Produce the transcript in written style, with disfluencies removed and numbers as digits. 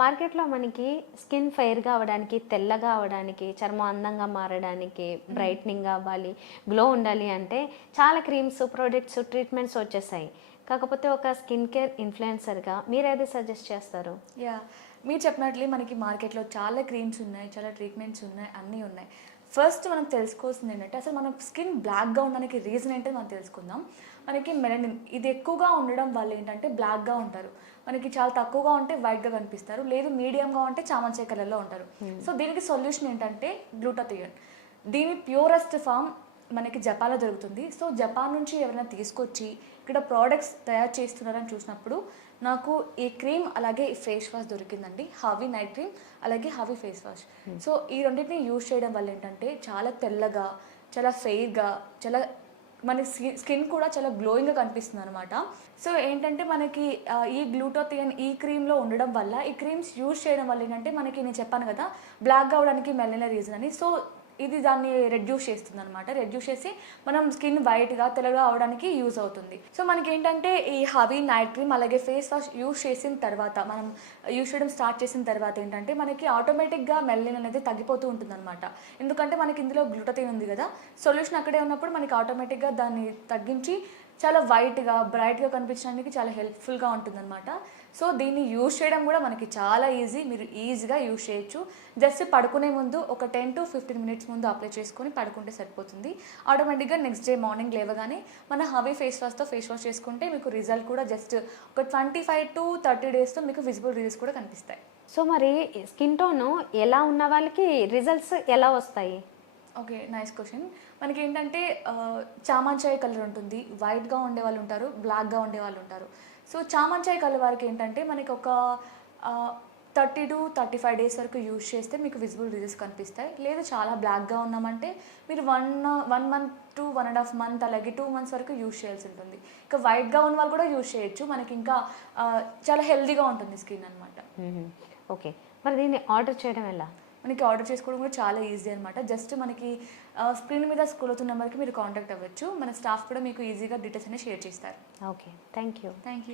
మార్కెట్‌లో మనకి స్కిన్ ఫెయిర్‌గా అవ్వడానికి, తెల్లగా అవ్వడానికి, చర్మం అందంగా మారడానికి, బ్రైట్నింగ్ అవ్వాలి, గ్లో ఉండాలి అంటే చాలా క్రీమ్స్, ప్రొడక్ట్స్, ట్రీట్మెంట్స్ వచ్చేసాయి. కాకపోతే ఒక స్కిన్ కేర్ ఇన్‌ఫ్లుయెన్సర్‌గా మీరేది సజెస్ట్ చేస్తారు? యాహ్! మీరు చెప్పినట్లే మనకి మార్కెట్‌లో చాలా క్రీమ్స్ ఉన్నాయి, చాలా ట్రీట్మెంట్స్ ఉన్నాయి, అన్నీ ఉన్నాయి. ఫస్ట్ మనం తెలుసుకోవాల్సింది ఏంటంటే, అసలు మన స్కిన్ బ్లాక్‌గా ఉండడానికి రీజన్ ఏంటో మనం తెలుసుకుందాం. మనకి మెలనిన్ ఇది ఎక్కువగా ఉండడం వల్ల ఏంటంటే బ్లాక్‌గా ఉంటారు. మనకి చాలా తక్కువగా ఉంటే వైట్‌గా కనిపిస్తారు. లేదు మీడియంగా ఉంటే చామంతి కలర్‌లో ఉంటారు. సో, దీనికి సొల్యూషన్ ఏంటంటే గ్లూటాథియోన్. దీని ప్యూరెస్ట్ ఫార్మ్ మనకి జపాన్‌లో దొరుకుతుంది. సో, జపాన్ నుంచి ఎవరైనా తీసుకొచ్చి ఇక్కడ ప్రోడక్ట్స్ తయారు చేస్తున్నారని చూసినప్పుడు నాకు ఈ క్రీమ్ అలాగే ఈ ఫేస్ వాష్ దొరికిందండి. హవీ నైట్ క్రీమ్ అలాగే హవీ ఫేస్ వాష్. సో, ఈ రెండింటిని యూజ్ చేయడం వల్ల ఏంటంటే చాలా తెల్లగా, చాలా ఫెయిర్‌గా, చాలా మన స్కిన్ కూడా చాలా గ్లోయింగ్‌గా కనిపిస్తుందనమాట. సో, ఏంటంటే మనకి ఈ గ్లూటాథియోన్ ఈ క్రీమ్‌లో ఉండడం వల్ల ఈ క్రీమ్స్ యూజ్ చేయడం వల్ల ఏంటంటే మనకి నేను చెప్పాను కదా! బ్లాక్‌గా అవ్వడానికి మెలనిన్ రీజన్ అని. సో, ఇది దాన్ని రెడ్యూస్ చేస్తుందనమాట. రెడ్యూస్ చేసి మనం స్కిన్ వైట్‌గా, తెల్లగా అవ్వడానికి యూజ్ అవుతుంది. సో, మనకేంటంటే ఈ హవీ నైట్ క్రీమ్ అలాగే ఫేస్ వాష్ యూజ్ చేసిన తర్వాత మనం యూజ్ చేయడం స్టార్ట్ చేసిన తర్వాత ఏంటంటే మనకి ఆటోమేటిక్‌గా మెలనిన్ అనేది తగ్గిపోతూ ఉంటుందనమాట. ఎందుకంటే మనకి ఇందులో గ్లూటాథియోన్ ఉంది కదా! సొల్యూషన్ అక్కడే ఉన్నప్పుడు మనకి ఆటోమేటిక్‌గా దాన్ని తగ్గించి చాలా వైట్‌గా, బ్రైట్‌గా కనిపించడానికి చాలా హెల్ప్‌ఫుల్‌గా ఉంటుందనమాట. సో, దీన్ని యూజ్ చేయడం కూడా మనకి చాలా ఈజీ. మీరు ఈజీగా యూజ్ చేయొచ్చు. జస్ట్ పడుకునే ముందు ఒక 10-15 మినిట్స్ ముందు అప్లై చేసుకొని పడుకుంటే సరిపోతుంది. ఆటోమేటిక్‌గా నెక్స్ట్ డే మార్నింగ్ లేవగానే మన హవీ ఫేస్ వాష్‌తో ఫేస్ వాష్ చేసుకుంటే మీకు రిజల్ట్ కూడా జస్ట్ ఒక 25-30 డేస్‌తో మీకు విజిబుల్ రిజల్ట్స్ కూడా కనిపిస్తాయి. సో, మరి స్కిన్ టోను ఎలా ఉన్న వాళ్ళకి రిజల్ట్స్ ఎలా వస్తాయి? ఓకే. Nice question. మనకేంటంటే చామంచాయ కలర్ ఉంటుంది. వైట్‌గా ఉండేవాళ్ళు ఉంటారు. బ్లాక్‌గా ఉండేవాళ్ళు ఉంటారు. సో, చామంచాయ కలర్ వారికేంటంటే మనకి ఒక 30-35 డేస్ వరకు యూజ్ చేస్తే మీకు విజిబుల్ రిజల్ట్స్ కనిపిస్తాయి. లేదు చాలా బ్లాక్‌గా ఉన్నామంటే మీరు 1 మంత్ టు 1½ మంత్ అలాగే 2 మంత్స్ వరకు యూజ్ చేయాల్సి ఉంటుంది. ఇక వైట్‌గా ఉన్న వాళ్ళు కూడా యూజ్ చేయొచ్చు. మనకి ఇంకా చాలా హెల్తీగా ఉంటుంది స్కిన్ అనమాట. ఓకే. మరి దీన్ని ఆర్డర్ చేయడం ఎలా? మనకి ఆర్డర్ చేసుకోవడం కూడా చాలా ఈజీ అనమాట. జస్ట్ మనకి స్క్రీన్ మీద స్క్రోల్ అవుతున్న నెంబర్‌కి మీరు కాంటాక్ట్ అవ్వచ్చు. మన స్టాఫ్ కూడా మీకు ఈజీగా డీటెయిల్స్ అనేవి షేర్ చేస్తారు. Okay. Thank you. Thank you.